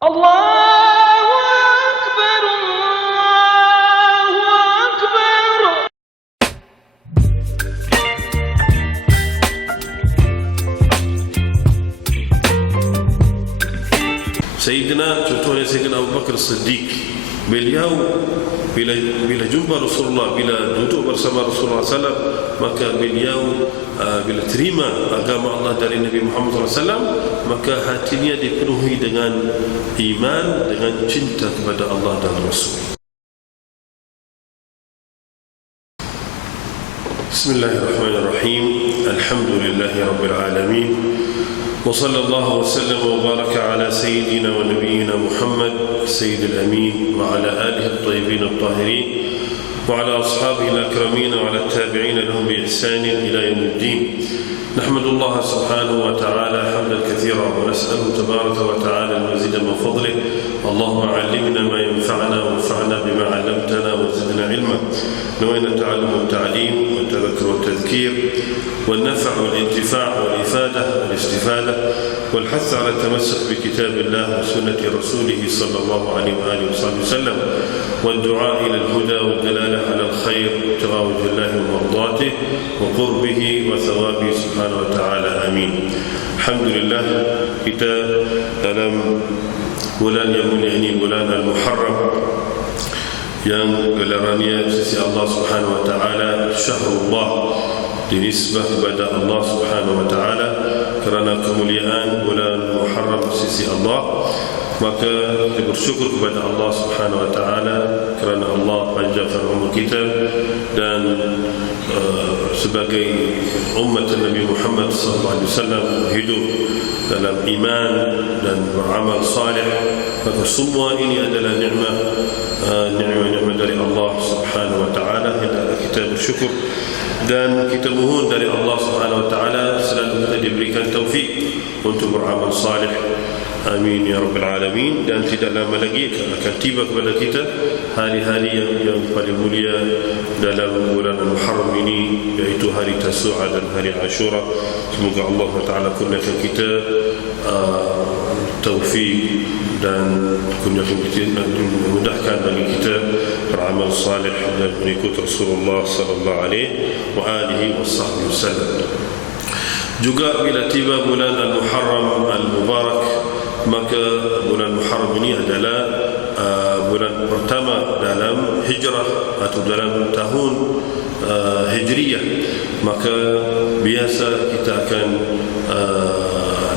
Allahu Akbar, Allahu Akbar. Contohnya Sayyidina Abu Bakar Siddiq, beliau bila jumpa Rasulullah, bila duduk bersama Rasulullah SAW, maka beliau bila terima agama Allah dari Nabi Muhammad SAW, maka hatinya dipenuhi dengan iman, dengan cinta kepada Allah dan Rasul. Bismillahirrahmanirrahim. Alhamdulillahi Rabbil Alamin. وصلى الله وسلم وبارك على سيدنا ونبينا محمد سيد الأمين وعلى آله الطيبين الطاهرين وعلى أصحابه الأكرمين وعلى التابعين لهم بإحسان إلى يوم الدين. نحمد الله سبحانه وتعالى حمدا كثيرا ونسأله تبارك وتعالى المزيد من فضله. اللهم علمنا ما ينفعنا وانفعنا بما علمتنا وزدنا علما. نوينا التعلم والتعليم والتذكر والتذكير والنفع والانتفاع والإفادة والاستفادة والحث على التمسك بكتاب الله وسنة رسوله صلى الله عليه وآله وصحبه وسلم والدعاء إلى الهدى والدلالة على الخير ابتغاء وجه الله ومرضاته وقربه وثوابه سبحانه وتعالى. آمين. الحمد لله. kita dalam bulan yang mulia ini, bulan Al-Muharram, yang gelarannya sisi Allah Subhanahu wa taala Syahrullah, dinisbah kepada Allah Subhanahu wa taala kerana kemuliaan bulan Muharram sisi Allah. Maka kita bersyukur kepada Allah Subhanahu wa taala kerana Allah panjangkan umur kita, dan sebagai umat Nabi Muhammad sallallahu alaihi wasallam hidup dalam iman dan beramal salih, maka semua ini adalah nikmat dari Allah Subhanahu wa taala. Hendaklah kita bersyukur dan kita mohon dari Allah Subhanahu wa taala selalu kita diberikan taufik untuk beramal salih. Amin ya rabbal alamin. Dan tidak lama lagi akan tiba kepada kita hari-hari yang paling mulia dalam bulan Al-Muharram ini, yaitu hari Tasu'a dan hari Ashura. Semoga Allah taala kurniakan kita taufik dan kurniakan kita, memudahkan bagi kita beramal salih dan mengikut Rasulullah sallallahu alaihi wa alihi wasallam. Juga bila tiba bulan Al-Muharram Al-Mubarak, maka bulan Muharram ini adalah bulan pertama dalam hijrah atau dalam tahun hijriyah. Maka biasa kita akan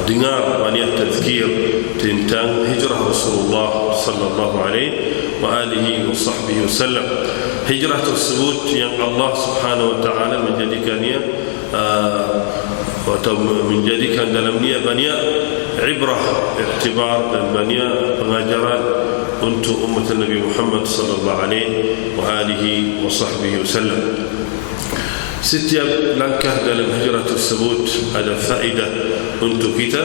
dengar banyak tazkir tentang hijrah Rasulullah sallallahu alaihi wa alihi wasahbihi wasallam. Hijrah tersebut yang Allah Subhanahu wa taala menjadikannya atau menjadikan dalamnya banyak ibrah, iktibar dan banyak pengajaran untuk umat Nabi Muhammad sallallahu alaihi wa alihi wasahbihi wasallam. Setiap langkah dalam hijrah tersebut ada faedah untuk kita,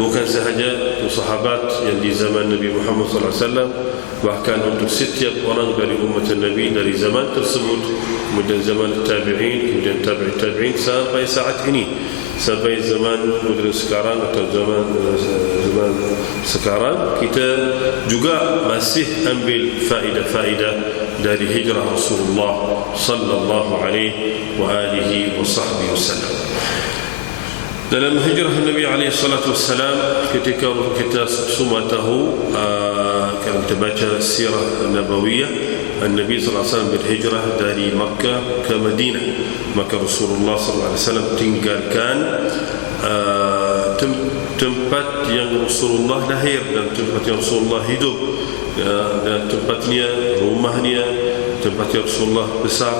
bukan sahaja untuk sahabat yang di zaman Nabi Muhammad sallallahu alaihi wasallam, bahkan untuk setiap orang dari umat Nabi dari zaman tersebut, kemudian zaman tabi'in, kemudian tabi'in sampai saat ini, sampai zaman modern sekarang atau zaman sekarang, kita juga masih ambil faedah-faedah dari hijrah Rasulullah sallallahu alaihi wa alihi wa sahbihi wasallam. Dalam hijrah Nabi alaihi salatu wassalam, ketika kita semua tahu, kalau kita baca sirah nabawiyah, Nabi sallallahu alaihi wasallam berhijrah dari Makkah ke Madinah. Maka Rasulullah sallallahu alaihi wasallam tinggalkan tempat yang Rasulullah lahir dan tempat yang Rasulullah hidup, dan tempatnya, rumahnya, tempat yang Rasulullah besar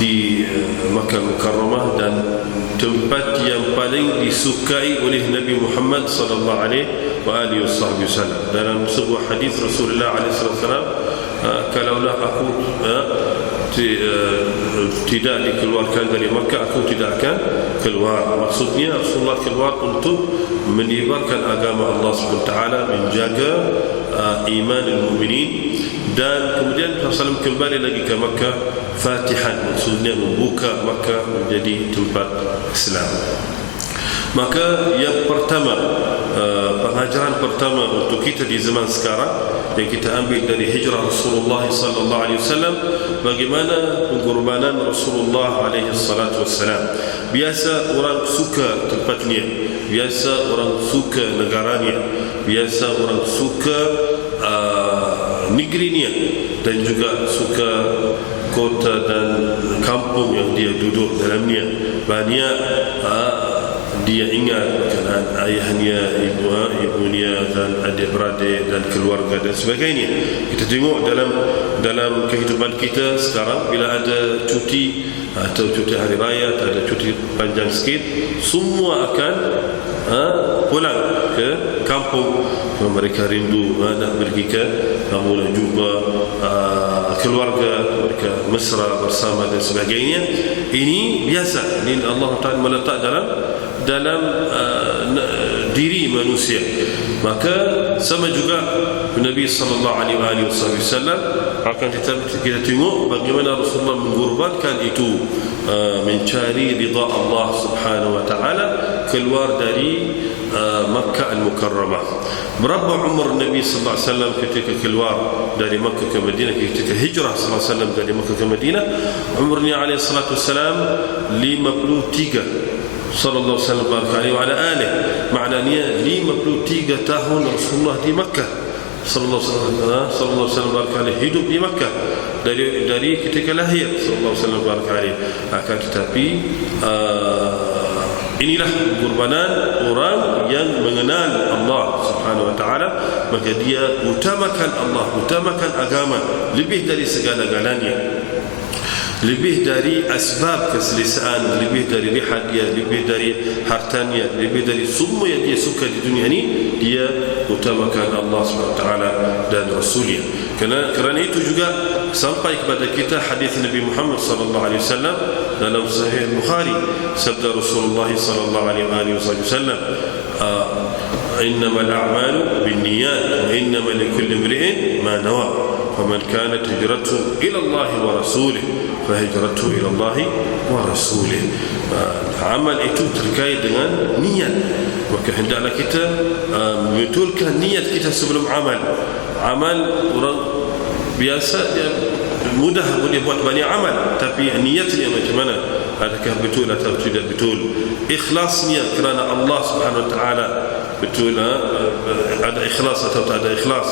di Makkah Mukarramah, dan tempat yang paling disukai oleh Nabi Muhammad sallallahu alaihi wa alihi wasallam. Dalam sebuah hadis Rasulullah alaihi wasallam, kalaulah aku tidak dikeluarkan dari Makkah, aku tidak akan keluar. Maksudnya Rasulullah keluar untuk menyebarkan agama Allah SWT, menjaga iman al-mu'minin, dan kemudian Rasulullah kembali lagi ke Makkah fatihan, maksudnya membuka Makkah menjadi tempat Islam. Maka yang pertama pengajaran pertama untuk kita di zaman sekarang yang kita ambil dari hijrah Rasulullah sallallahu alaihi wasallam, bagaimana pengorbanan Rasulullah alaihi salatu wassalam. Biasa orang suka tempatnya, biasa orang suka negaranya, biasa orang suka negerinya, dan juga suka kota dan kampung yang dia duduk dalamnya. Banyak dia ingat berkenaan ayahnya, ibunya dan adik-beradik dan keluarga dan sebagainya. Kita tengok dalam kehidupan kita sekarang, bila ada cuti atau cuti hari raya atau ada cuti panjang sikit, semua akan pulang ke kampung. Mereka rindu nak pergi ke kampung dan jumpa keluarga, mereka mesra bersama dan sebagainya. Ini biasa, ini Allah Ta'ala meletak dalam diri manusia. Maka sama juga Nabi sallallahu alaihi wasallam akan kita tengok bagaimana Rasulullah mengorbankan itu, mencari ridha Allah Subhanahu wa taala, keluar dari Makkah Al-Mukarramah. Berapa umur Nabi sallallahu alaihi wasallam ketika keluar dari Makkah ke Madinah, ketika hijrah sallallahu alaihi wasallam dari Makkah ke Madinah? Umurnya alaihi salatu wasallam 53 sallallahu alaihi wa ala alihi. Maknanya 53 tahun Rasulullah di Makkah sallallahu alaihi wasallam hidup di Makkah dari ketika lahir sallallahu alaihi wasallam. Akan tetapi inilah pengorbanan orang yang mengenal Allah Subhanahu wa taala, maka dia utamakan Allah, utamakan agama lebih dari segala-galanya, lebih dari asbab keselesaan, lebih dari rihat dia, lebih dari hartanya, lebih dari semua yang dia suka di dunia ini. Dia utamakan Allah SWT dan Rasulnya. Kerana itu juga sampai kepada kita hadis Nabi Muhammad SAW dalam Sahih Bukhari, sabda Rasulullah SAW, innamal a'malu binniyat wa innamal likulli imri'in ma nawa, faman kanat hijratuhu ila Allah wa rasulih fahijratuhu ila Allah wa rasulih. Amal itu terkait dengan niat, maka hendaklah kita membetulkan niat kita sebelum amal. Amal orang biasa dia mudah boleh buat banyak amal, tapi niatnya macam mana? Adakah betul atau tidak betul? Ikhlasnya kerana Allah Subhanahu wa taala betul, ada ikhlas atau tak ada ikhlas?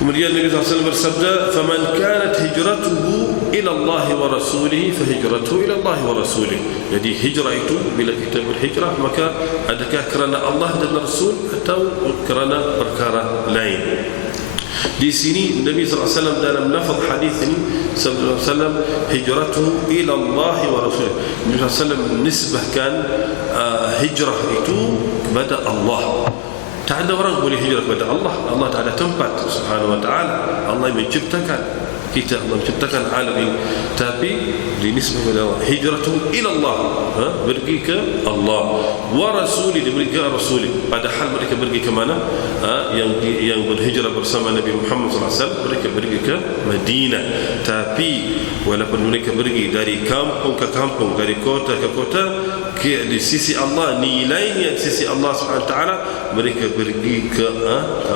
Kemudian Nabi SAW bersabda, "Faman kanat hijratuhu ila Allah wa rasulih, fahijratuhu ila Allah wa rasulih." Jadi hijrah itu, bila kita berhijrah, maka adakah kerana Allah dan Rasul atau kerana perkara lain? Di sini Nabi SAW dalam lafaz hadis ini SAW, hijratuhu ila Allah wa rasulih. Nabi SAW nisbahkan hijrah itu kepada Allah. Tak ada orang boleh hijrah kepada Allah. Allah tak ada tempat Subhanahu wa ta'ala. Allah menciptakan kita, Allah menciptakan alam ini, tapi dinisbah kepada Allah. Hijratu ila Allah, pergi ke Allah, wa rasuli, pergi ke Rasul. Padahal mereka pergi ke mana? Yang berhijrah bersama Nabi Muhammad SAW, mereka pergi ke Madinah. Tapi walaupun mereka pergi dari kampung ke kampung, dari kota ke kota, di sisi Allah nilainya, di sisi Allah Subhanahu wa taala, mereka pergi ke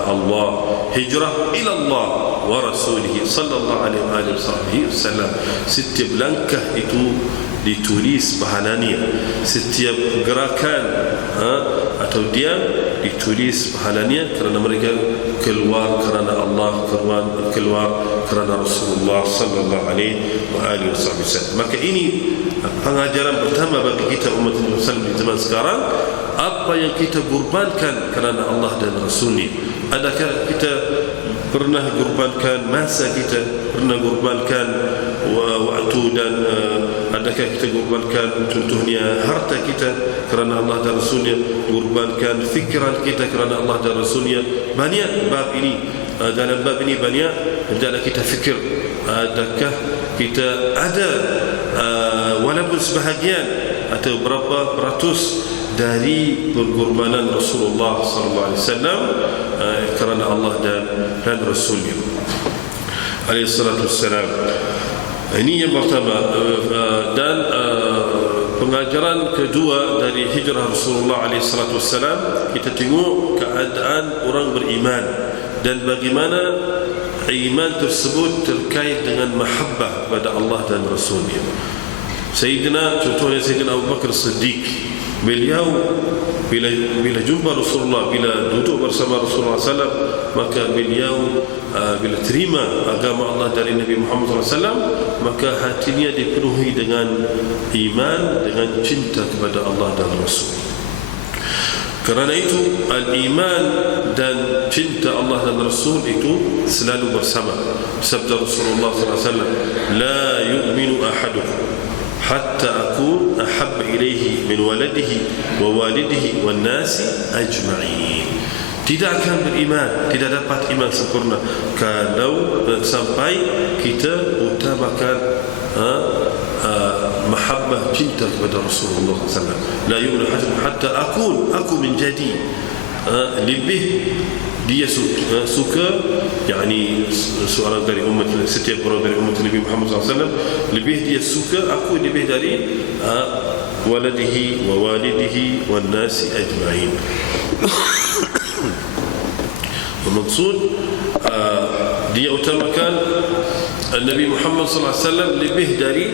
Allah. Hijrah ila Allah wa rasulihi sallallahu alaihi wasallam. Setiap langkah itu ditulis pahalanya, setiap gerakan atau diam ditulis pahalanya, kerana mereka keluar kerana Allah, keluar kerana Rasulullah sallallahu alaihi wasallam. Maka ini pengajaran pertama bagi kita umat Islam di zaman sekarang. Apa yang kita korbankan kerana Allah dan Rasulnya? Adakah kita pernah korbankan masa kita, pernah korbankan waktu, dan adakah kita korbankan contohnya harta kita kerana Allah dan Rasulnya, korbankan fikiran kita kerana Allah dan Rasulnya? Banyak bab ini, dalam bab ini banyak hendaklah kita fikir, adakah kita ada walaupun sebahagian atau berapa peratus dari pengorbanan Rasulullah sallallahu alaihi wasallam kerana Allah dan Rasulnya alaihi salatu wassalam. Ini yang pertama. Dan pengajaran kedua dari hijrah Rasulullah SAW, kita tengok keadaan orang beriman dan bagaimana iman tersebut terkait dengan mahabbah kepada Allah dan Rasulnya. Contohnya Sayyidina Abu Bakar Siddiq, beliau bila jumpa Rasulullah, bila duduk bersama Rasulullah SAW, maka beliau bila terima agama Allah dari Nabi Muhammad SAW, maka hatinya dipenuhi dengan iman, dengan cinta kepada Allah dan Rasul. Kerana itu al-iman dan cinta Allah dan Rasul itu selalu bersama. Sabda Rasulullah SAW, la yu'minu ahadukum hatta akun ahabba ilaihi min waladihi wa walidihi wan nasi ajma'in. Tidak akan beriman, tidak dapat iman sempurna kalau sampai kita utamakan mahabbah, cinta kepada Rasulullah SAW. La yu'minu hatta aku menjadi lebih dia suka, yakni seorang dari umat, setiap orang dari umat Nabi Muhammad SAW lebih dia suka aku lebih dari waladihi wa walidihi wan nasi ajma'in. Maksud dia utamakan Nabi Muhammad SAW lebih dari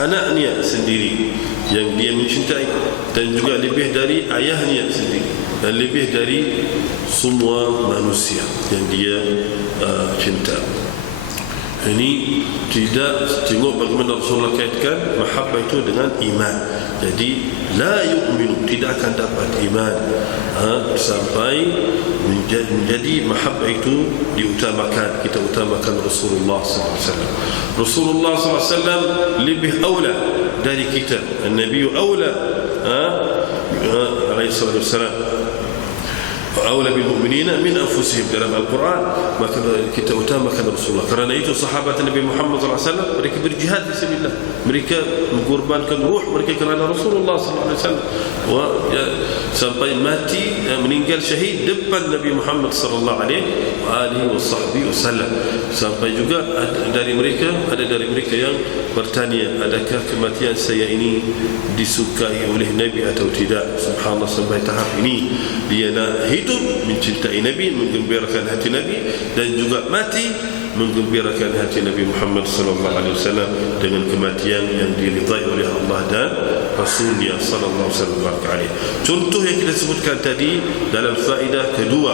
anaknya sendiri yang dia mencintai, dan juga lebih dari ayahnya sendiri, dan lebih dari semua manusia yang dia cinta. Ini tidak tengok bagaimana Rasulullah kaitkan mahabbah itu dengan iman. Jadi la yu'minu, tidak akan dapat iman sampai menjadi mahabbah itu diutamakan. Kita utamakan Rasulullah SAW. Rasulullah SAW lebih aula dari kita. An-Nabi aula alaihi wasallam aula bil mu'minina min anfusihim, dalam Al-Quran. Maka kita utamakan Rasulullah. Kerana itu sahabat Nabi Muhammad SAW, mereka berjihad fisabilillah, mereka mengorbankan ruh mereka kerana Rasulullah SAW, sampai mati, meninggal syahid depan Nabi Muhammad SAW. Sampai juga ada dari mereka yang bertanya, adakah kematian saya ini disukai oleh Nabi atau tidak? Subhanallah, sampai tahap ini dia nak hidup mencintai Nabi, menggembirakan hati Nabi, dan juga mati menggembirakan hati Nabi Muhammad SAW dengan kematian yang diridai oleh Allah dan Rasulnya sallallahu alaihi wasallam. Contoh yang kita sebutkan tadi dalam faedah kedua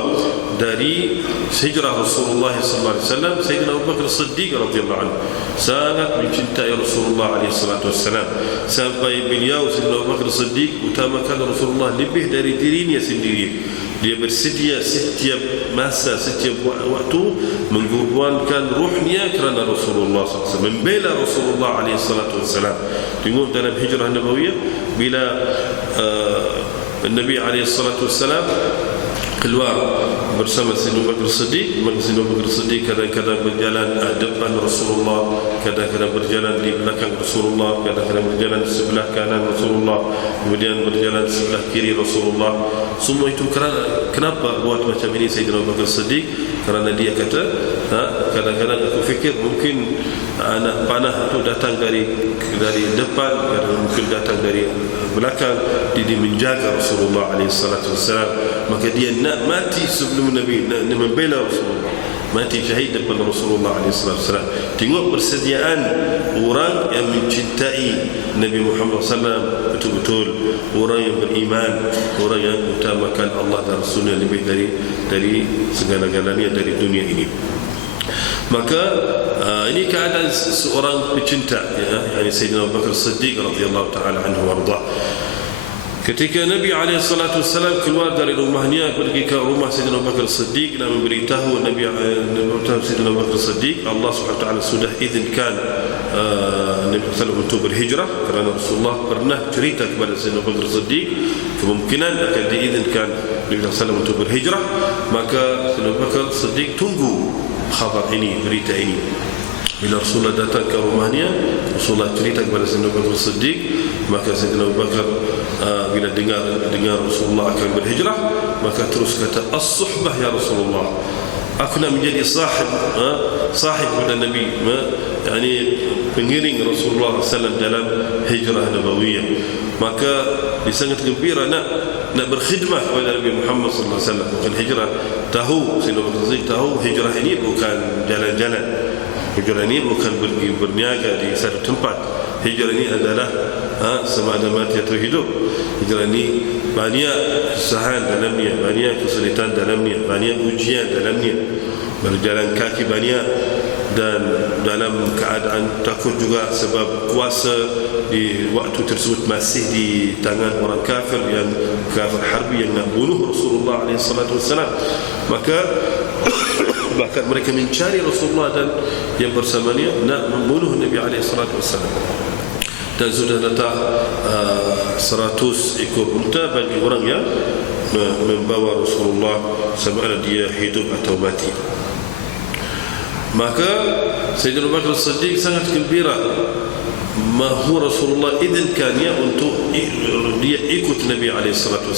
dari hijrah Rasulullah sallallahu alaihi wasallam, Sayyidina Abu Bakar Siddiq radhiyallahu anhu sangat mencintai Rasulullah alaihi wasallam, sampai beliau Sayyidina Abu Bakar Siddiq utamakan Rasulullah lebih dari dirinya sendiri. Dia bersedia setiap masa, setiap waktu mengorbankan ruhnya kerana Rasulullah SAW, membela Rasulullah SAW. Tengok dalam hijrah Nabawiyah, bila Nabi SAW keluar bersama Sayyidina Abu Bakar Siddiq, maka Sayyidina Abu Bakar Siddiq kadang-kadang berjalan depan Rasulullah, kadang-kadang berjalan di belakang Rasulullah, kadang-kadang berjalan di sebelah kanan Rasulullah, kemudian berjalan di sebelah kiri Rasulullah. Semua itu kenapa buat macam ini Sayyidina Abu Bakar Siddiq? Kerana dia kata, kadang-kadang aku fikir mungkin anak panah itu datang dari depan, kadang mungkin datang dari belakang, dia menjaga Rasulullah SAW. Maka dia nak mati sebelum Nabi, nak membela Rasulullah, mati syahid depan Rasulullah SAW. Tengok persediaan orang yang mencintai Nabi Muhammad SAW betul-betul, orang yang beriman, orang yang utamakan Allah dan Rasulnya lebih dari segala-galanya dari dunia ini. Maka ini keadaan seorang pecinta, yakni Sayyidina Abu Bakar Siddiq radhiyallahu taala anhu warda. Ketika Nabi SAW keluar dari rumahnya pergi ke rumah Sayyidina Abu Bakar Siddiq dan memberitahu Sayyidina Abu Bakar Siddiq, Allah SWT sudah izinkan Nabi SAW untuk berhijrah, kerana Rasulullah pernah cerita kepada Sayyidina Abu Bakar Siddiq kemungkinan akan diizinkan Nabi SAW untuk berhijrah. Maka Sayyidina Abu Bakar Siddiq tunggu khabar ini, berita ini. Bila Rasulullah datang ke rumahnya, Rasulullah cerita kepada Sayyidina Abu Bakar Siddiq, maka Sayyidina Abu Bakar bila dengar Rasulullah akan berhijrah, maka terus kata, as-suhbah ya Rasulullah, aku nak menjadi sahib kepada Nabi, yakni pengiring Rasulullah SAW dalam hijrah Nabawiyah. maka dia sangat gembira nak berkhidmat kepada Nabi Muhammad sallallahu alaihi wasallam. Bukan hijrah, tahu Sayyidina Abu Bakar Siddiq tahu hijrah ini bukan jalan-jalan, hijrah ini bukan pergi berniaga di satu tempat. Hijrah ini adalah semada mati atau hidup. Hijrah ini banyak kesusahan dalamnya, banyak kesulitan dalamnya, banyak ujian dalamnya. Berjalan kaki banyak, dan dalam keadaan takut juga sebab kuasa di waktu tersebut masih di tangan orang kafir, yang kafir harbi yang nak bunuh Rasulullah SAW. Maka bahkan mereka mencari Rasulullah dan yang bersamanya nak membunuh Nabi SAW. Dan sudah letak 100 ekor unta bagi orang yang membawa Rasulullah sama ada dia hidup atau mati. Maka Sayyidina Abu Bakar Siddiq sangat gembira mahu Rasulullah izinkannya untuk dia ikut Nabi SAW.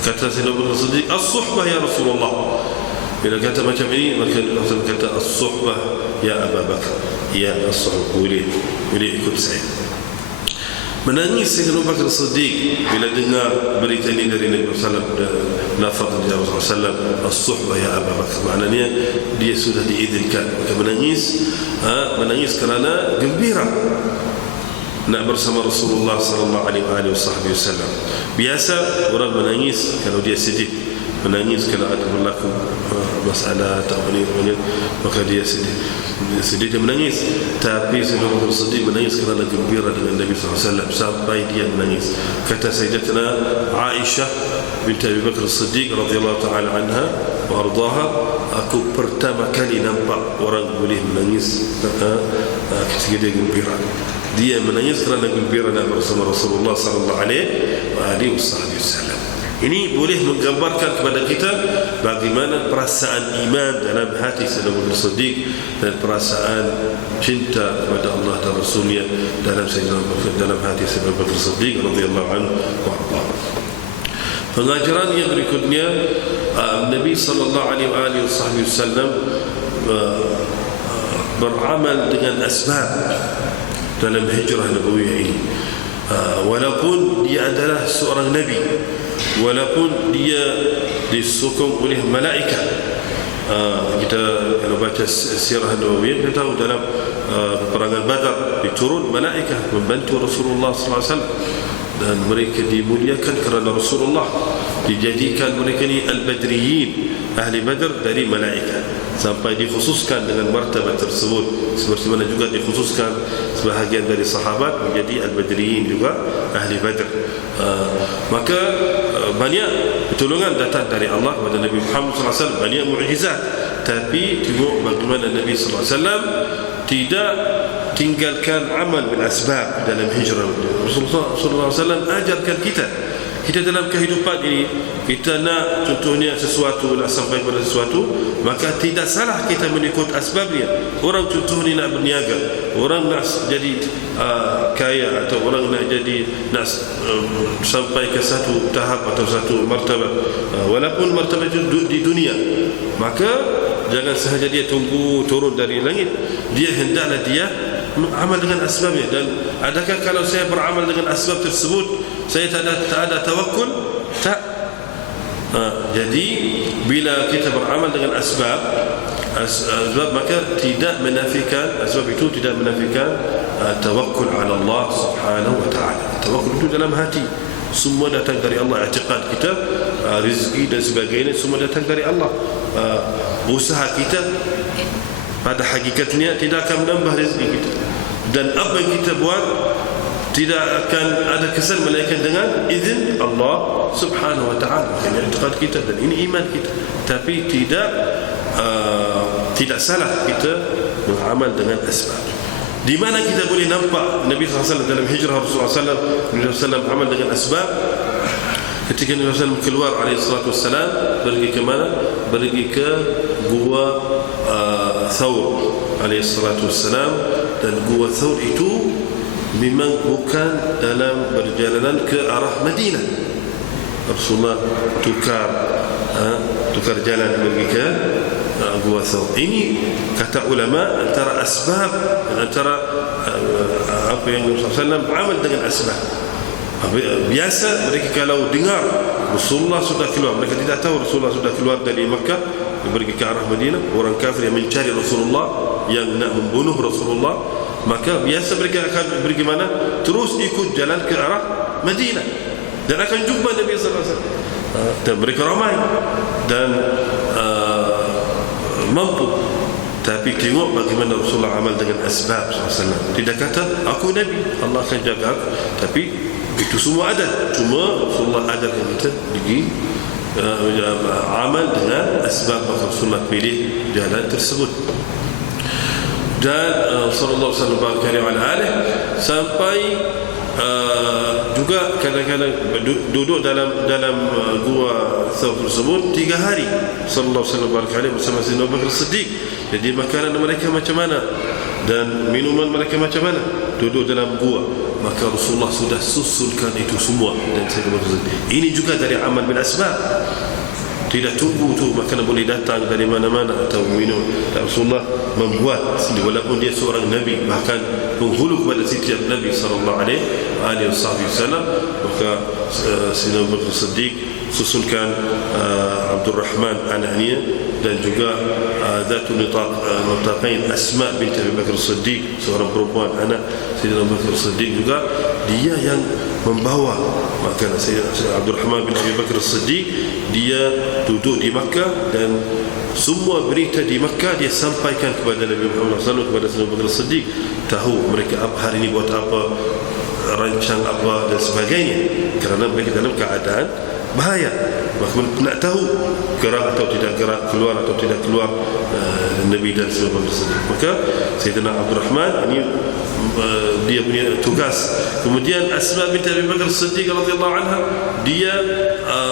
Kata Sayyidina Abu Bakar Siddiq, as-suhbah ya Rasulullah. Bila kata macam ini, maka Rasul kata as-suhbah ya Abu Bakar, ya as-suhbah, boleh ikut saya. Menangis Sayyidina Abu Bakar Siddiq bila dengar berita ini dari Nabi SAW. Lafaz dari Rasulullah SAW, as-suhbah ya Abu Bakar, maknanya dia sudah diizinkan. Maka menangis kerana gembira nak bersama Rasulullah sallallahu alaihi wasallam. Biasa orang menangis kalau dia sedih, menangis kalau ada berlaku masalah atau apa, maka dia sedih dia menangis. Tapi Sayyidina Abu Bakar Siddiq menangis kerana gembira dengan Nabi SAW sampai dia menangis. Kata Sayyidatina Aisyah binti Abi Bakar Siddiq radhiyallahu taala anha wa ardaha, aku pertama kali nampak orang boleh menangis ketika dia gembira. Dia menangis kerana gembira nak bersama Rasulullah sallallahu alaihi wasallam. Ini boleh menggambarkan kepada kita bagaimana perasaan iman dalam hati Sayyidina Abu Bakar Siddiq dan perasaan cinta kepada Allah dan Rasulnya dalam hati Sayyidina Abu Bakar Siddiq radhiyallahu anhu wa arda. Pengajaran yang berikutnya, Nabi sallallahu alaihi wasallam beramal dengan asbab dalam hijrah nabawiyah ini. Walaupun dia adalah seorang nabi, walaupun dia disokong oleh malaikat. Kita kalau baca sirah nabawiyah, kita tahu dalam peperangan Badar diturun malaikat membantu Rasulullah sallallahu alaihi wasallam, dan mereka dimuliakan kerana Rasulullah. Dijadikan mereka ni al-badriyin, ahli Badr dari malaikat, sampai dikhususkan dengan martabat tersebut, seperti mana juga dikhususkan sebahagian dari sahabat menjadi al-badriyin juga ahli Badr. Maka banyak pertolongan datang dari Allah kepada Nabi Muhammad SAW, banyak mukjizat. Tapi tengok bagaimana Nabi SAW tidak tinggalkan amal bil asbab dalam hijrah. Rasulullah SAW ajarkan kita dalam kehidupan ini, kita nak contohnya sesuatu, nak sampai pada sesuatu, maka tidak salah kita mengikut asbabnya. Orang contoh ni nak berniaga, orang nak jadi kaya, atau orang nak jadi sampai ke satu tahap atau satu martabat, walaupun martabat itu di dunia, maka jangan sahaja dia tunggu turun dari langit. Dia hendaklah dia amal dengan asbabnya. Dan adakah kalau saya beramal dengan asbab tersebut saya tak ada tawakul? Tak. Jadi bila kita beramal dengan asbab, maka tidak menafikan, asbab itu tidak menafikan tawakul ala Allah subhanahu wa ta'ala. Tawakul itu dalam hati, semua datang dari Allah. I'tiqad kita, rezeki dan sebagainya semua datang dari Allah. Usaha kita pada hakikatnya tidak akan menambah rezeki kita, dan apa yang kita buat tidak akan ada kesan melainkan dengan izin Allah subhanahu wa ta'ala. Ini i'tiqad kita dan ini iman kita. Tapi tidak salah kita beramal dengan asbab. Di mana kita boleh nampak Nabi SAW dalam hijrah Rasulullah SAW, Nabi SAW beramal dengan asbab. Ketika Nabi SAW keluar alaihissalam, pergi ke mana? Pergi ke gua Thawr alaihissalam. Dan gua Thawr itu memang bukan dalam perjalanan ke arah Madinah. Rasulullah tukar jalan pergi ke gua Thawr. Ini kata ulama antara asbab dan antara apa yang Rasulullah SAW beramal dengan asbab. Biasa mereka kalau dengar Rasulullah sudah keluar, mereka tidak tahu Rasulullah sudah keluar dari Makkah pergi ke arah Madinah. Orang kafir yang mencari Rasulullah, yang nak membunuh Rasulullah, maka biasa mereka akan pergi mana? Terus ikut jalan ke arah Madinah dan akan jumpa Nabi sallallahu alaihi wasallam. Dan mereka ramai dan mampu. Tapi tengok bagaimana Rasulullah amal dengan asbab SAW. Tidak kata aku Nabi, Allah akan jaga aku. Tapi itu semua ada. Cuma Rasulullah ajarkan kita pergi amal dengan asbab, maka Rasulullah pilih jalan tersebut. Dan sallallahu alaihi wasallam sampai juga kadang-kadang duduk dalam gua tersebut 3 hari sallallahu alaihi wasallam bersama Sayyidina Abu Bakar Siddiq. Jadi makanan mereka macam mana dan minuman mereka macam mana, duduk dalam gua, maka Rasulullah sudah susulkan itu semua. Dan Sayyidina Abu Bakar Siddiq ini juga dari amal bil asbab. Tidak tunggu tu makanan boleh datang dari mana-mana atau minum. Rasulullah membuat sendiri, walaupun dia seorang Nabi, bahkan penghulu kepada setiap Nabi sallallahu alaihi wasallam. Maka Sayyidina Abu Bakar Siddiq susulkan Abdul Rahman anaknya, dan juga Zatul Nitaqain Asma binti Abi Bakar Siddiq, seorang perempuan anak Sayyidina Abu Bakar Siddiq juga, dia yang membawa. Maka Sayyidina Abdul Rahman bin Abi Bakar Siddiq, dia duduk di Makkah dan semua berita di Makkah dia sampaikan kepada Nabi Muhammad SAW, kepada Sayyidina Abu Bakar Siddiq, tahu mereka hari ini buat apa, rancang apa dan sebagainya, kerana mereka dalam keadaan bahaya. Maka nak tahu gerak atau tidak gerak, keluar atau tidak keluar Nabi dan Sayyidina Abu Bakar Siddiq. Maka Sayyidina Abdul Rahman ini dia punya tugas. Kemudian Asma binti Abi Bakar Siddiq radhiyallahu anha, dia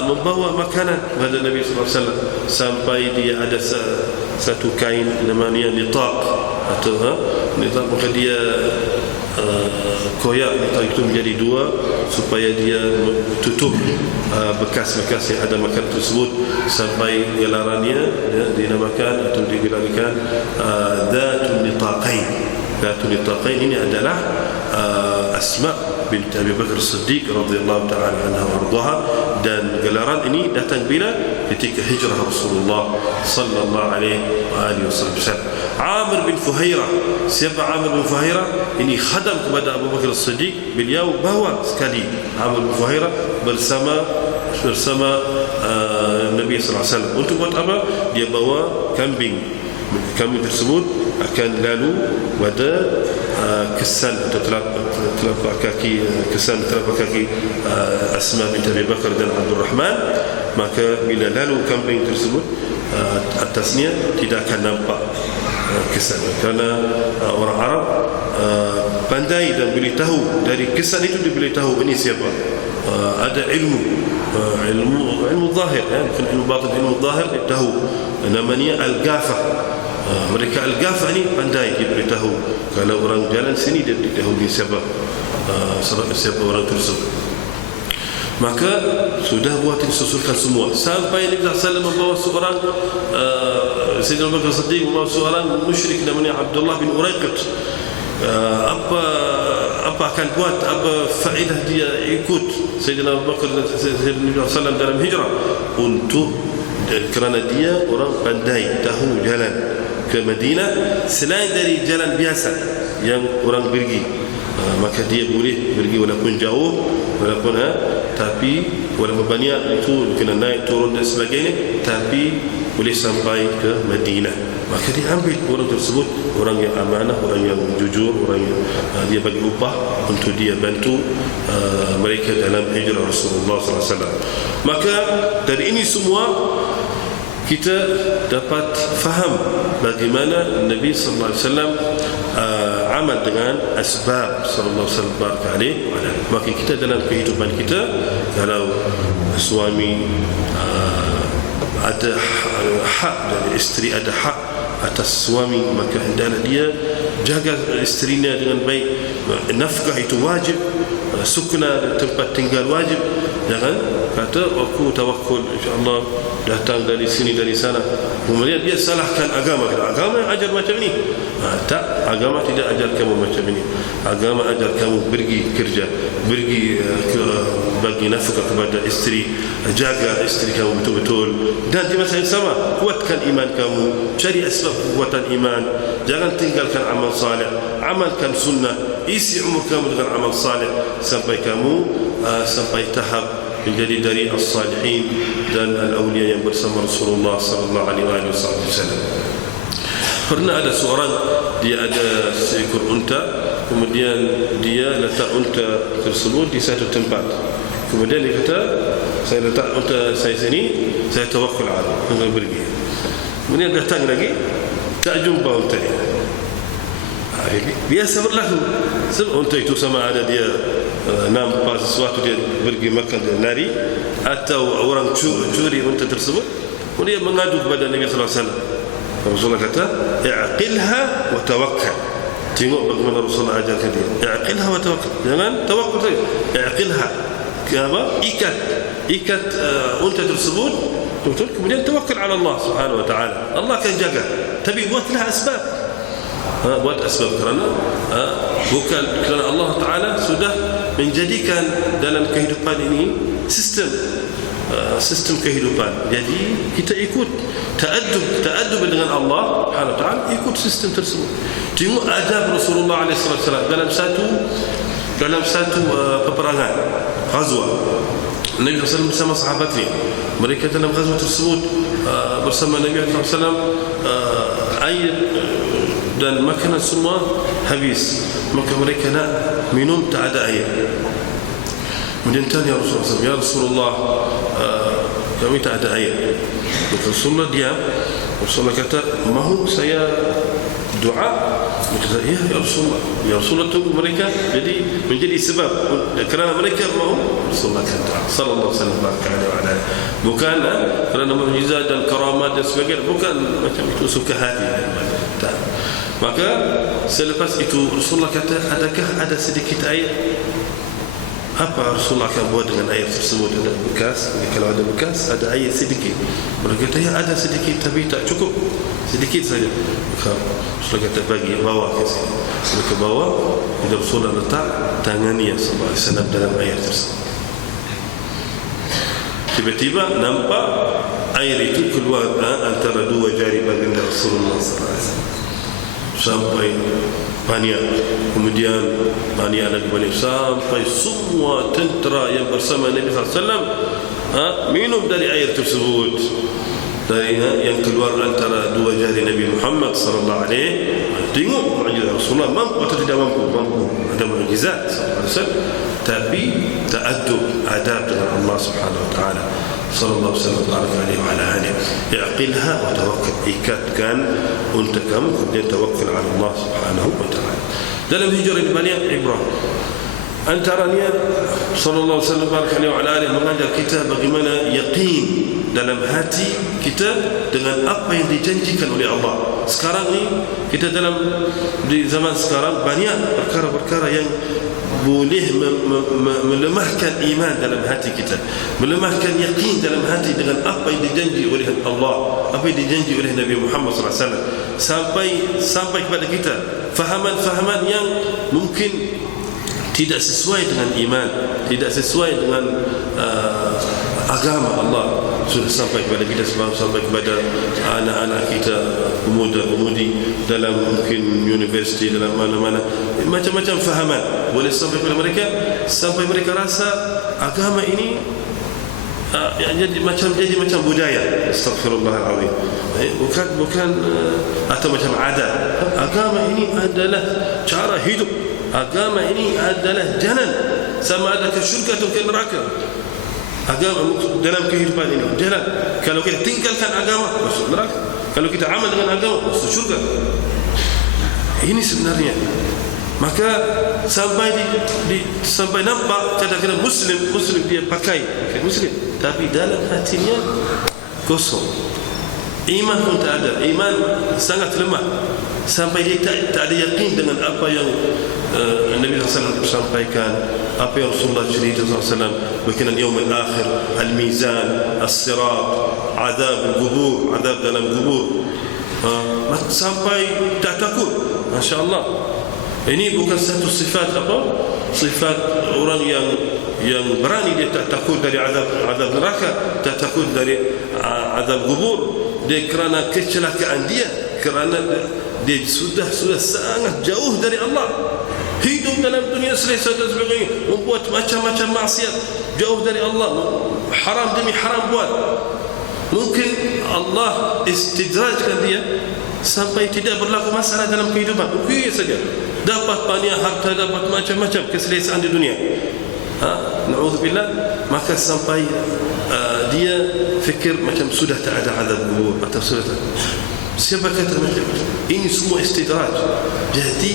membawa makanan kepada Nabi sallallahu alaihi wasallam, sampai dia ada satu kain namanya nitaq atau nitaq, maka dia koyak nitaq itu menjadi 2 supaya dia tutup bekas-bekas yang ada makanan tersebut, sampai gelarannya dinamakan atau digelarkan Zatul Nitaqain. Zatul Nitaqain ini adalah Asma binti Abi Bakar Siddiq radhiyallahu ta'ala anha warḍaha, dan gelaran ini datang bila? Ketika hijrah Rasulullah sallallahu alaihi wasallam. Amir bin Fuhairah. Siapa Amir bin Fuhairah? Ini khadam kepada Abu Bakar Siddiq. Beliau bawa sekali Amir bin Fuhairah bersama Nabi sallallahu alaihi wasallam. Untuk buat apa? Dia bawa kambing. Kambing tersebut akan lalu pada kesan atau telapak kaki, kesan telapak kaki Asma binti Abi Bakar dan Abdul Rahman. Maka bila lalu kambing tersebut, atasnya tidak akan nampak kesan, kerana orang Arab pandai dan boleh tahu dari kesan itu, dia boleh tahu ini siapa. Ada ilmu zahir, bukan ilmu batin, ilmu zahir dia tahu, namanya al-gafah. Mereka al-gafah ni pandai, dia beritahu kalau orang jalan sini, dia beritahu dia siapa orang tersebut. Maka sudah buat disusulkan semua, sampai Nabi SAW membawa seorang Sayyidina Abu Bakar Siddiq membawa seorang musyrik namanya Abdullah bin Uraiqit. Apa akan buat, apa faedah dia ikut Sayyidina Abu Bakar dan Sayyidina SAW dalam hijrah? Untuk kerana dia orang pandai, tahu jalan ke Madinah selain dari jalan biasa yang orang pergi. Maka dia boleh pergi walaupun jauh, walaupun tapi walaupun banyak itu kena naik turun dan sebagainya, tapi boleh sampai ke Madinah. Maka dia ambil orang tersebut, orang yang amanah, orang yang jujur, orang yang dia bagi upah untuk dia bantu mereka dalam hijrah Rasulullah SAW. Maka dari ini semua kita dapat faham bagaimana Nabi sallallahu alaihi wasallam amal dengan asbab sallallahu alaihi wasallam. Maka kita dalam kehidupan kita, kalau suami ada hak dan isteri ada hak atas suami, maka hendaklah dia jaga isterinya dengan baik. Nafkah itu wajib, sukna, tempat tinggal wajib, Jangan kata aku tawakul insya-Allah datang dari sini dari sana, kemudian dia salahkan agama. Agama yang ajar macam ini. Tak, agama tidak ajar kamu macam ini. Agama ajar kamu pergi kerja, pergi bagi nafkah kepada istri, jaga istri kamu betul-betul, dan di masa yang sama kuatkan iman kamu, cari asbab kekuatan iman. Jangan tinggalkan amal saleh, amalkan sunnah, isi umur kamu dengan amal saleh sampai kamu sampai tahap menjadi dari as-salihin dan al-awliya yang bersama Rasulullah sallallahu alaihi wasallam. Pernah ada seorang, dia ada seekor unta, kemudian dia letak unta tersebut di satu tempat. Kemudian dia kata, saya letak unta saya sini, saya tawakkul Allah, dengan pergi. Kemudian datang lagi, tak jumpa unta dia. Biasa berlaku. Sebab unta itu sama ada dia nampak sesuatu, dia pergi makan, dia lari, atau orang curi unta tersebut, kemudian mengadu kepada Nabi sallallahu alaihi wasallam. Rasulullah kata, "I'qilha wa tawakkal." Tengok bagaimana Rasulullah ajarkan dia. "I'qilha wa tawakkal." Jangan tawakkul saja. "I'qilha." Apa? Ikat unta tersebut, betul, kemudian tawakkal ala Allah Subhanahu wa taala. Allah akan jaga. Tapi buatlah asbab. Buat asbab bukan kerana Allah Taala sudah menjadikan dalam kehidupan ini sistem kehidupan. Jadi kita ikut ta'addub dengan Allah Subhanahu wa taala, ikut sistem tersebut. Tengok adab Rasulullah alaihi wasallam dalam satu peperangan, ghazwa. Nabi sallallahu bersama sahabatnya. Mereka dalam ghazwa tersebut bersama Nabi sallallahu alaihi wasallam, air dan makanan semua habis, maka mereka nak minum, tak ada air. Kemudian tanya Rasulullah, "Ya Rasulullah, kami tak ada air." Maka Rasulullah diam. Rasulullah kata, "Mahu saya doa?" Mereka kata, "Ya Rasulullah." Ya Rasulullah tunggu mereka, jadi menjadi sebab kerana mereka mahu, Rasulullah kata sallallahu alaihi wasallam, bukan kerana mukjizat dan karamat dan sebagainya, bukan macam itu suka hati. Tak. Maka selepas itu Rasulullah kata, "Adakah ada sedikit air?" Apa Rasulullah akan buat dengan air tersebut? Ada bekas? Kalau ada bekas, ada air sedikit. Mereka kata, "Ya ada sedikit, tapi tak cukup, sedikit saja." Maka Rasulullah kata, "Bagi, bawa ke sini." Mereka bawa, dan Rasulullah letak tangannya sallallahu alaihi wasallam dalam air tersebut. Tiba-tiba nampak air itu keluar antara dua jari baginda Rasulullah sallallahu alaihi wasallam sampai banyak, kemudian banyak lagi banyak, sampai semua tentera yang bersama Nabi SAW minum dari air tersebut, dari yang keluar antara dua jari Nabi Muhammad sallallahu alaihi wasallam. Tengok mukjizat Rasulullah, mampu atau tidak mampu? Mampu. Ada mukjizat sallallahu alaihi wasallam, tapi ta'addub, adab dengan Allah Subhanahu wa taala. Sallallahu alaihi wa alihi. I'qilha wa tawakkal. Ikatkan untuk kamu, kemudian tawakkal ala Allah Subhanahu wa taala. Dalam hijrah ini banyak ibrah. Antaranya sallallahu alaihi wa alihi mengajar kita bagaimana yaqin dalam hati kita dengan apa yang dijanjikan oleh Allah. Sekarang ni kita di zaman sekarang banyak perkara-perkara yang boleh melemahkan iman dalam hati kita, melemahkan yakin dalam hati dengan apa yang dijanji oleh Allah, apa yang dijanji oleh Nabi Muhammad SAW, sampai kepada kita fahaman-fahaman yang mungkin tidak sesuai dengan iman, tidak sesuai dengan agama Allah, sudah sampai kepada kita, sampai kepada anak-anak kita, pemuda-pemudi dalam mungkin universiti, dalam mana-mana, macam-macam fahaman boleh sampai kepada mereka, sampai mereka rasa agama ini jadi macam budaya. Astagfirullahaladzim. Bukan atau macam adat. Agama ini adalah cara hidup. Agama ini adalah jalan, sama ada ke syurga atau ke neraka. Agama dalam kehidupan ini jalan. Kalau kita tinggalkan agama, masuk neraka. Kalau kita amal dengan agama, masuk syurga. Ini sebenarnya. Maka sampai nampak kadang-kadang Muslim dia pakai Muslim, tapi dalam hatinya kosong. Iman pun tak ada. Iman sangat lemah sampai dia tak ada yakin dengan apa yang Nabi SAW sampaikan, apa yang Rasulullah cerita SAW berkenaan yaum al-akhir, al-mizan, as-sirat, azab al-qubur, azab dalam kubur, sampai tak takut. Masya Allah. Ini bukan satu sifat sifat orang yang berani. Dia tak takut dari azab neraka, tak takut dari azab kubur. Dia kerana kecelakaan dia, kerana dia sudah sangat jauh dari Allah, hidup dalam dunia selesa dan sebagainya, membuat macam-macam maksiat, jauh dari Allah, haram demi haram buat. Mungkin Allah istidrajkan dia sampai tidak berlaku masalah dalam kehidupan, okey saja, dapat banyak harta, dapat macam-macam keselesaan di dunia. Na'udzubillah. Maka sampai dia fikir macam sudah tak ada azab kubur atau sudah tak. Siapa kata macam ini? Semua istidraj. Jadi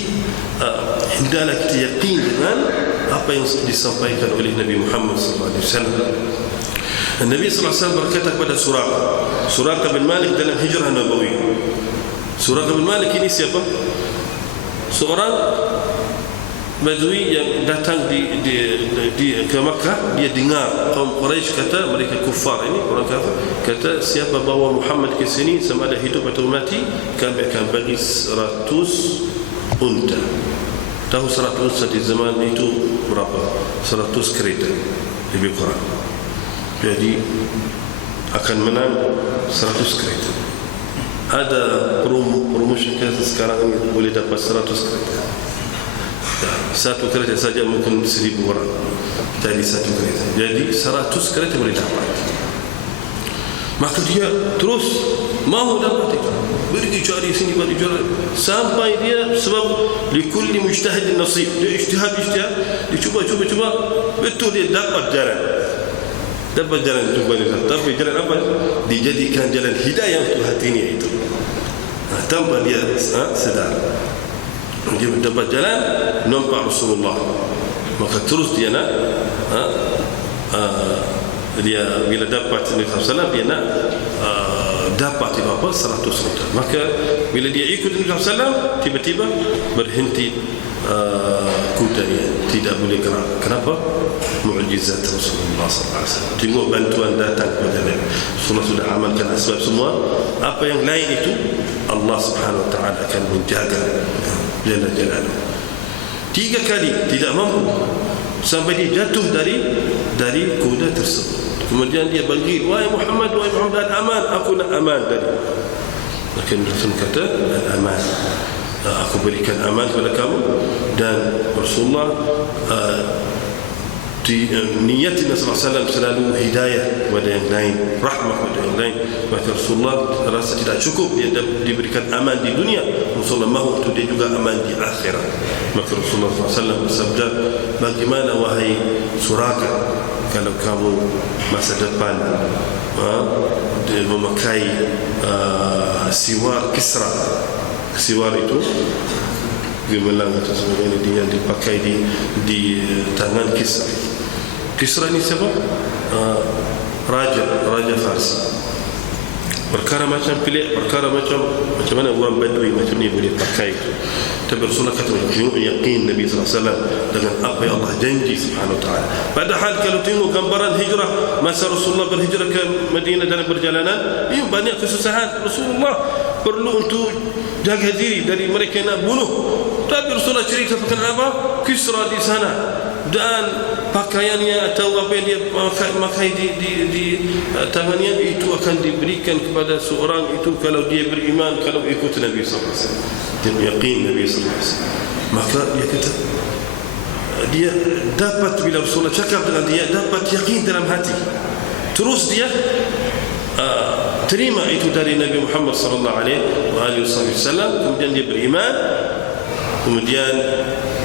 hendaklah kita yakin dengan apa yang disampaikan oleh Nabi Muhammad SAW. Nabi SAW berkata kepada Suraqah bin Malik dalam hijrah Nabawi. Suraqah bin Malik ini siapa? Seorang Badui yang datang ke Makkah. Dia dengar kaum Quraisy kata mereka kufar, ini orang kafir, kata siapa bawa Muhammad ke sini sama ada hidup atau mati, kami akan bagi 100 unta. Tahu 100 unta di zaman itu berapa? 100 kereta lebih kurang. Jadi akan menang 100 kereta. Ada promosi sekarang ini boleh dapat 100 kereta. Satu kereta saja mungkin 1000 orang dari satu kereta. Jadi 100 kereta boleh dapat. Maka dia terus mahu dapat itu, pergi cari sini, pergi cari, sampai dia, sebab likulli mujtahidin nasib, dia ijtihad, dia cuba, betul dia dapat jalan tapi jalan apa? Dijadikan jalan hidayah untuk hatinya itu, tanpa dia sedar. Dia dapat jalan nampak Rasulullah, maka terus dia nak dia bila dapat Nabi SAW, dia nak dapat 100 unta. Maka bila dia ikut Nabi SAW, tiba-tiba berhenti kudanya, tidak boleh gerak. Kenapa? Mukjizat Rasulullah SAW. Tengok bantuan datang kepada Nabi. Rasulullah sudah amalkan asbab semua. Apa yang lain itu Allah Subhanahu Wa Taala akan menjaga. Jalla jalaluhu. 3 kali tidak mampu sampai dia jatuh dari kuda tersebut. Kemudian dia bagi, wahai Muhammad, al-aman, aku nak aman tadi. Maka Rasul kata, al-aman, aku berikan aman kepada kamu. Dan Rasulullah niatin Rasulullah SAW selalu hidayah kepada yang lain, rahmah kepada yang lain. Maka Rasulullah rasa tidak cukup dia diberikan aman di dunia, Rasulullah mahu untuk dia juga aman di akhirat. Maka Rasulullah SAW bersabda, bagaimana wahai Suraqah kalau kamu masa depan memakai siwar Kisra. Siwar itu gemelang atau sebagainya dia dipakai di tangan Kisra. Kisra ini siapa? Raja Farsi. Perkara macam pelik, perkara macam mana orang Badui macam ni boleh pakai. Tapi Rasulullah kata yakin Nabi SAW dengan apa yang Allah janji Subhanahu Wa Taala. Padahal kalau tengok gambaran hijrah masa Rasulullah berhijrah ke Madinah dalam perjalanan, ini banyak kesusahan. Rasulullah perlu untuk jaga diri dari mereka yang nak bunuh. Tapi Rasulullah cerita perkara apa? Kisra di sana, dan pakaiannya atau apa yang dia pakai di tangannya itu akan diberikan kepada seorang itu kalau dia beriman, kalau ikut Nabi SAW. Dia yakin Nabi SAW. Maka dia kata dia dapat, bila Rasulullah cakap dengan dia, dapat yakin dalam hati. Terus dia terima itu dari Nabi Muhammad SAW. Kemudian dia beriman. Kemudian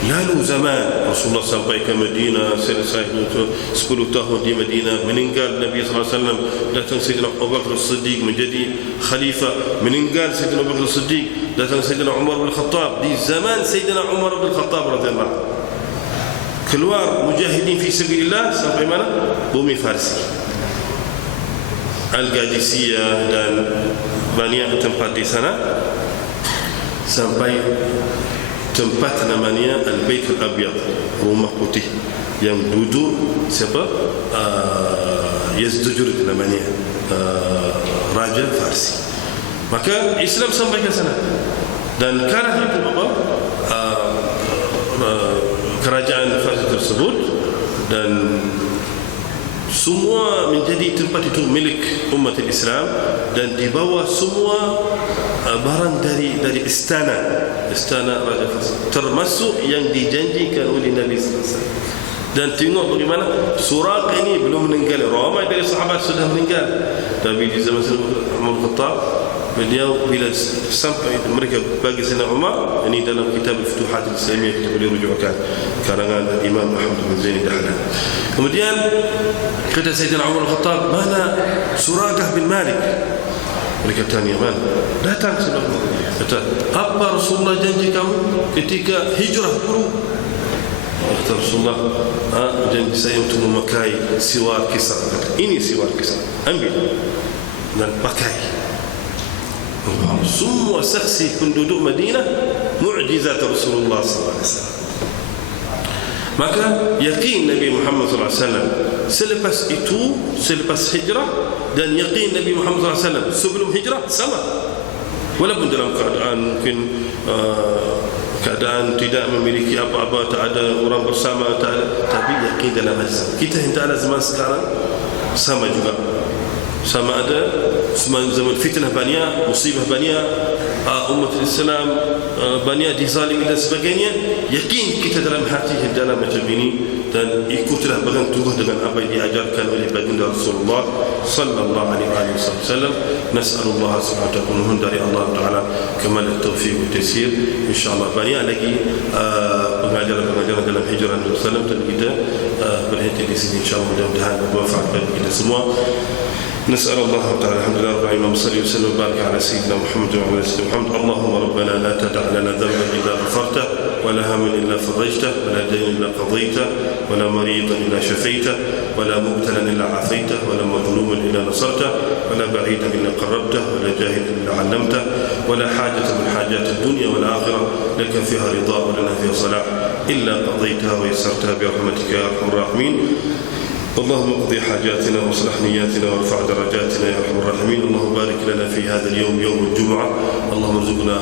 lalu zaman Rasulullah sampai ke Madinah, selesai 10 tahun di Madinah, meninggal Nabi SAW, datang Sayyidina Abu Bakar As-Siddiq menjadi khalifah, meninggal Sayyidina Abu Bakar As-Siddiq, datang Sayyidina Umar bin Khattab. Di zaman Sayyidina Umar bin Khattab radhiyallahu keluar mujahidin fi sabilillah sampai mana? Bumi Farsi, Al-Qadisiyah dan banyak tempat di sana sampai tempat namanya Al-Baitul Abyad, rumah putih, yang duduk siapa? Yazdujur namanya, Raja Farsi. Maka Islam sampai ke sana, dan karena itu apa? Kerajaan Farsi tersebut, dan semua menjadi tempat itu milik umat Islam, dan dibawa semua barang dari istana Raja Farsi, termasuk yang dijanjikan oleh Nabi sallallahu alaihi wasallam. Dan tengok bagaimana Suraqah ini belum meninggal, ramai dari sahabat sudah meninggal, tapi di zaman Umar bin Khattab, beliau bila sampai mereka bagi Sayyidina Umar, ini dalam kitab Futuhat Islamiyah kita boleh rujukkan, karangan Imam Muhammad bin Zain Dahlan. Kemudian kata Sayyidina Umar bin Khattab, mana Suraqah bin Malik? Mereka tanya, mana? Datang Sayyidina Umar, kata, apa Rasulullah janji kamu ketika hijrah dulu? Kata Rasulullah, janji saya untuk memakai siwar Kisra. Ini siwar Kisra, ambil dan pakai. Semua saksi penduduk Madinah mukjizat Rasulullah SAW. Maka yakin Nabi Muhammad SAW selepas itu, selepas hijrah, dan yakin Nabi Muhammad SAW sebelum hijrah sama. Walaupun dalam keadaan mungkin keadaan tidak memiliki apa-apa, tak ada orang bersama, tak ada, tapi yakin dalam hati. Kita hendaklah zaman sekarang sama juga, sama ada zaman fitnah banyak, musibah banyak, umat Islam banyak dizalimi dan sebagainya. Yakin kita dalam hati dalam macam ini, dan ikutlah pegang teguh dengan apa yang diajarkan oleh baginda Rasulullah sallallahu alaihi wasallam. Nas'alullah subhanahu wa ta'ala, mohon dari Allah Taala kamal taufik wa taysir. Insyaallah banyak lagi pengajaran-pengajaran dalam hijrah Nabi sallallahu alaihi wasallam, dan kita berhenti di sini insyaallah. Mudah-mudahan bermanfaat bagi kita semua. نسأل الله تعالى الحمد لله رب العالمين، صلى وسلم وبارك على سيدنا محمد وعلى آله وصحبه محمد. اللهم ربنا لا تدع لنا ذنبا إلا غفرته، ولا هما إلا فرجته، ولا دين إلا قضيته، ولا مريضا إلا شفيته، ولا مبتلا إلا عافيته، ولا مظلوما إلا نصرته، ولا بعيدا إلا قربته، ولا جاهلا إلا علمته، ولا حاجة من حاجات الدنيا والآخرة لك فيها رضا ولنا فيها صلاح إلا قضيتها ويسرتها برحمتك يا أرحم الراحمين. اللهم اقضي حاجاتنا واصلح نياتنا وارفع درجاتنا يا ارحم الراحمين. اللهم بارك لنا في هذا اليوم، يوم الجمعه. اللهم ارزقنا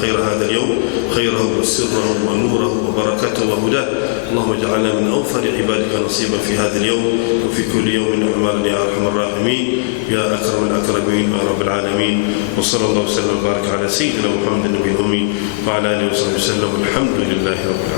خير هذا اليوم، خيره وسره ونوره وبركته وهداه. اللهم اجعلنا من اوفر عبادك نصيبا في هذا اليوم وفي كل يوم من اعمالنا يا ارحم الراحمين يا اكرم الاكرمين يا رب العالمين. وصلى الله وسلم وبارك على سيدنا محمد النبي الامي وعلى اله وصحبه وسلم. الحمد لله رب العالمين.